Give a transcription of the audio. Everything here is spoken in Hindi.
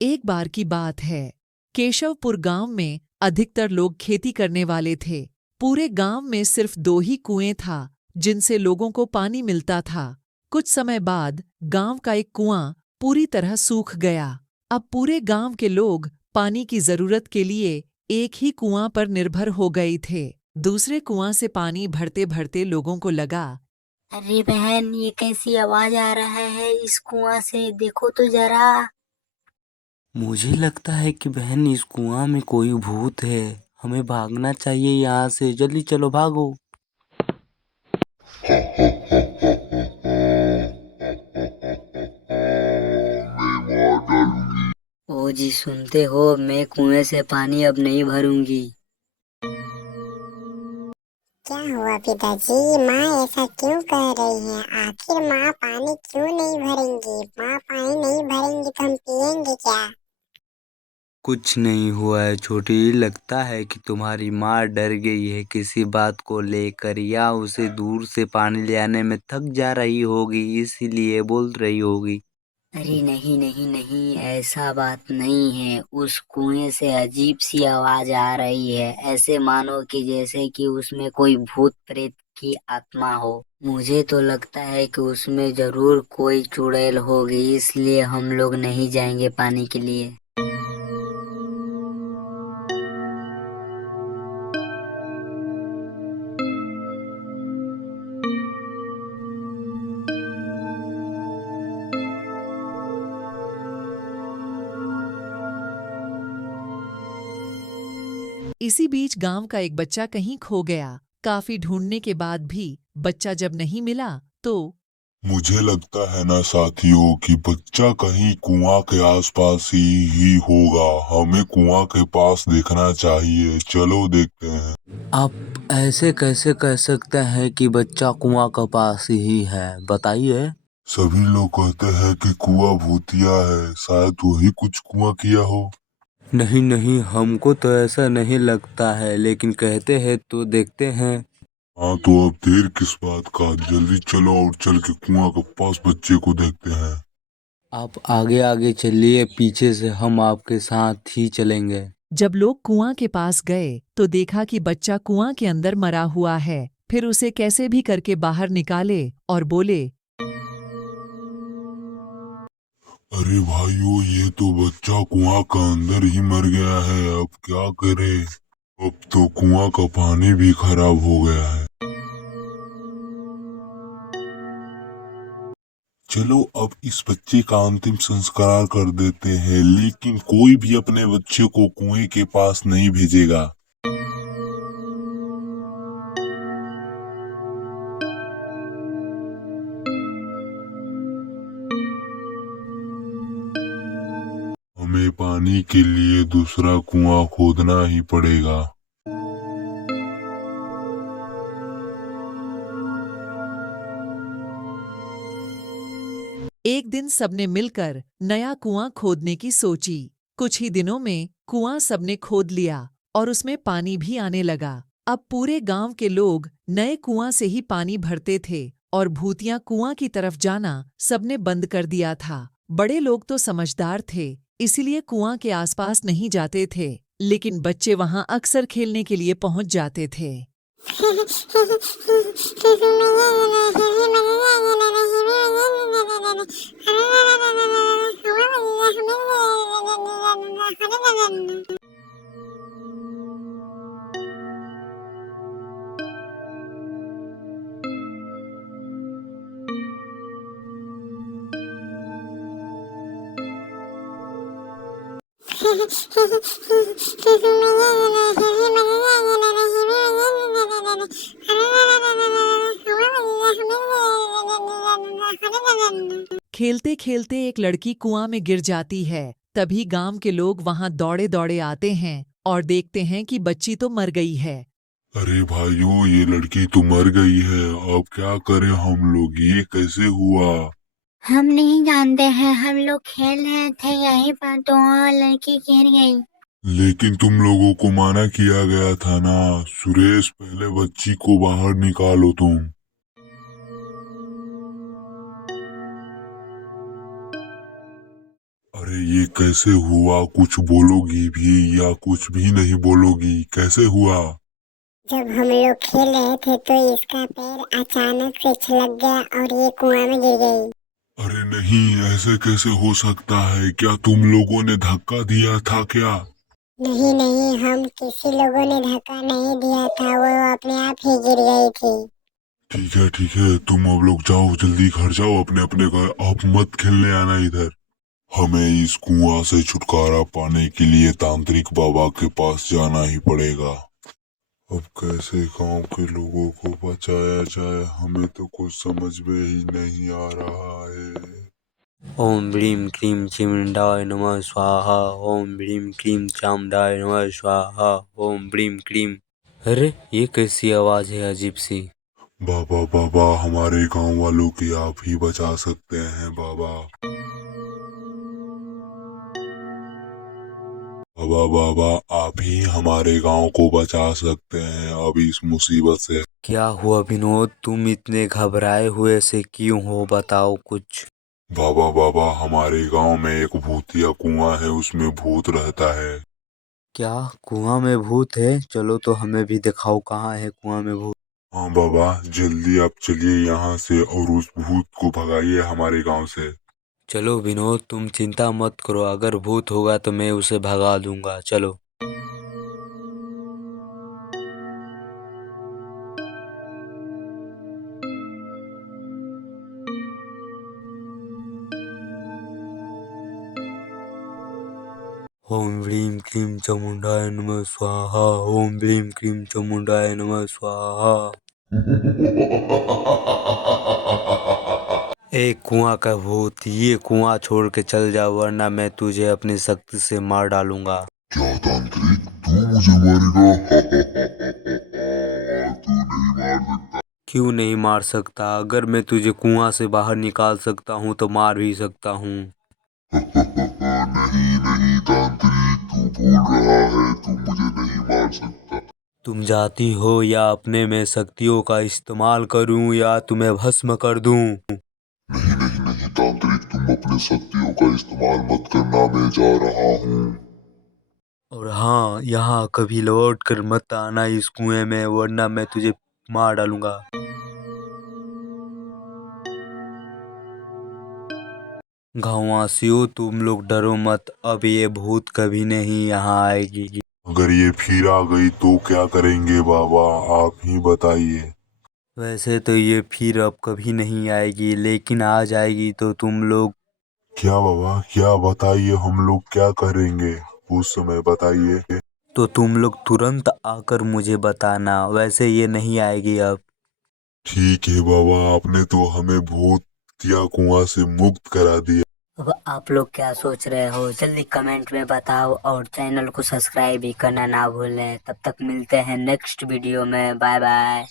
एक बार की बात है। केशवपुर गांव में अधिकतर लोग खेती करने वाले थे। पूरे गांव में सिर्फ 2 ही कुएं था जिनसे लोगों को पानी मिलता था। कुछ समय बाद गांव का एक कुआं पूरी तरह सूख गया। अब पूरे गांव के लोग पानी की जरूरत के लिए एक ही कुआं पर निर्भर हो गए थे। दूसरे कुआं से पानी भरते भरते लोगों को लगा, अरे बहन, ये कैसी आवाज आ रहा है इस कुआं से? देखो तो जरा। मुझे लगता है कि बहन इस कुआं में कोई भूत है। हमें भागना चाहिए यहाँ से। जल्दी चलो, भागो। ओ जी, सुनते हो? मैं कुएं से पानी अब नहीं भरूंगी। क्या हुआ पिताजी? माँ ऐसा क्यों कह रही है? आखिर माँ पानी क्यों नहीं भरेंगी? माँ पानी नहीं भरेंगी तो हम पियेंगे क्या? कुछ नहीं हुआ है छोटी। लगता है कि तुम्हारी माँ डर गई है किसी बात को लेकर, या उसे दूर से पानी ले आने में थक जा रही होगी, इसीलिए बोल रही होगी। अरे नहीं नहीं नहीं, ऐसा बात नहीं है। उस कुएं से अजीब सी आवाज आ रही है, ऐसे मानो कि जैसे कि उसमें कोई भूत प्रेत की आत्मा हो। मुझे तो लगता है कि उसमें जरूर कोई चुड़ैल होगी, इसलिए हम लोग नहीं जाएंगे पानी के लिए। इसी बीच गांव का एक बच्चा कहीं खो गया। काफी ढूंढने के बाद भी बच्चा जब नहीं मिला तो मुझे लगता है ना साथियों कि बच्चा कहीं कुआं के आसपास ही होगा। हमें कुआं के पास देखना चाहिए। चलो देखते हैं। आप ऐसे कैसे कह सकते हैं कि बच्चा कुआं के पास ही है? बताइए। सभी लोग कहते हैं कि कुआं भूतिया है। शायद वही कुछ कुआं किया हो। नहीं नहीं, हमको तो ऐसा नहीं लगता है, लेकिन कहते हैं तो देखते हैं। हाँ तो अब देर किस बात का? जल्दी चलो और चल के कुआं के पास बच्चे को देखते हैं। आप आगे आगे चलिए, पीछे से हम आपके साथ ही चलेंगे। जब लोग कुआं के पास गए तो देखा कि बच्चा कुआं के अंदर मरा हुआ है। फिर उसे कैसे भी करके बाहर निकाले और बोले, अरे भाइयों, ये तो बच्चा कुआं का अंदर ही मर गया है। अब क्या करे? अब तो कुआं का पानी भी खराब हो गया है। चलो अब इस बच्चे का अंतिम संस्कार कर देते हैं, लेकिन कोई भी अपने बच्चे को कुएं के पास नहीं भेजेगा। हमें पानी के लिए दूसरा कुआं खोदना ही पड़ेगा। एक दिन सबने मिलकर नया कुआं खोदने की सोची। कुछ ही दिनों में कुआं सबने खोद लिया और उसमें पानी भी आने लगा। अब पूरे गांव के लोग नए कुआं से ही पानी भरते थे और भूतिया कुआं की तरफ जाना सबने बंद कर दिया था। बड़े लोग तो समझदार थे, इसीलिए कुआं के आसपास नहीं जाते थे, लेकिन बच्चे वहां अक्सर खेलने के लिए पहुंच जाते थे। खेलते खेलते एक लड़की कुआं में गिर जाती है। तभी गांव के लोग वहां दौड़े दौड़े आते हैं और देखते हैं कि बच्ची तो मर गई है। अरे भाइयों, ये लड़की तो मर गई है। अब क्या करें हम लोग? ये कैसे हुआ? हम नहीं जानते हैं। हम लोग खेल रहे थे यहीं पर तो लड़की गिर गई। लेकिन तुम लोगों को मना किया गया था ना। सुरेश, पहले बच्ची को बाहर निकालो तुम। अरे ये कैसे हुआ? कुछ बोलोगी भी या कुछ भी नहीं बोलोगी? कैसे हुआ? जब हम लोग खेल रहे थे तो इसका पैर अचानक से छलक गया और ये कुआं में गिर गई। अरे नहीं, ऐसे कैसे हो सकता है? क्या तुम लोगों ने धक्का दिया था क्या? नहीं नहीं, हम किसी लोगों ने धक्का नहीं दिया था, वो अपने आप ही गिर गई थी। ठीक है, तुम अब लोग जाओ, जल्दी घर जाओ अपने अपने घर। अब मत खेलने आना इधर। हमें इस कुआं से छुटकारा पाने के लिए तांत्रिक बाबा के पास जाना ही पड़ेगा। अब कैसे गांव के लोगों को बचाया जाए, हमें तो कुछ समझ में ही नहीं आ रहा है। ओम ब्रीम क्रीम चिमडाय नमः स्वाहा। ओम ब्रीम क्रीम चामुंडाय नमः स्वाहा। ओम ब्रीम क्रीम। अरे ये कैसी आवाज है अजीब सी। बाबा बाबा, हमारे गांव वालों की आप ही बचा सकते हैं बाबा। बाबा बाबा, आप ही हमारे गांव को बचा सकते हैं अब इस मुसीबत से। क्या हुआ विनोद, तुम इतने घबराए हुए से क्यों हो, बताओ कुछ। बाबा बाबा, हमारे गांव में एक भूतिया कुआं है, उसमें भूत रहता है। क्या कुआं में भूत है? चलो तो हमें भी दिखाओ कहाँ है कुआं में भूत। हाँ बाबा, जल्दी आप चलिए यहाँ से और उस भूत को भगाइए हमारे गांव से। चलो विनोद, तुम चिंता मत करो, अगर भूत होगा तो मैं उसे भगा दूंगा, चलो। ओम ह्रीं क्लीं चामुंडाय नमः स्वाहा। ओम ह्रीं क्लीं चामुंडाय नमः स्वाहा। ए कुआं का भूत, ये कुआं छोड़ के चल जा वरना मैं तुझे अपनी शक्ति से मार डालूंगा। क्या तांत्रिक, तू मुझे मारेगा? तू नहीं मार सकता। क्यों नहीं मार सकता? अगर मैं तुझे कुआं से बाहर निकाल सकता हूँ तो मार भी सकता हूँ। नहीं नहीं तांत्रिक, तू भूल रहा है, तू मुझे नहीं मार सकता। तुम जाती हो या अपने में शक्तियों का इस्तेमाल करूं या तुम्हें भस्म कर दूं? नहीं नहीं नहीं तांत्रिक, तुम अपने शक्तियों का इस्तेमाल मत करना, मैं जा रहा हूँ। और हाँ, यहाँ कभी लौट कर मत आना इस कुएं में वरना मैं तुझे मार डालूंगा। गाँववासियों, तुम लोग डरो मत, अब ये भूत कभी नहीं यहाँ आएगी। अगर ये फिर आ गई तो क्या करेंगे बाबा, आप ही बताइए। वैसे तो ये फिर अब कभी नहीं आएगी, लेकिन आ जाएगी तो तुम लोग। क्या बाबा, क्या बताइए, हम लोग क्या करेंगे उस समय, बताइए। तो तुम लोग तुरंत आकर मुझे बताना, वैसे ये नहीं आएगी अब। ठीक है बाबा, आपने तो हमें भूतिया कुआं से मुक्त करा दिया। अब आप लोग क्या सोच रहे हो, जल्दी कमेंट में बताओ और चैनल को सब्सक्राइब भी करना ना भूलें। तब तक मिलते हैं नेक्स्ट वीडियो में, बाय बाय।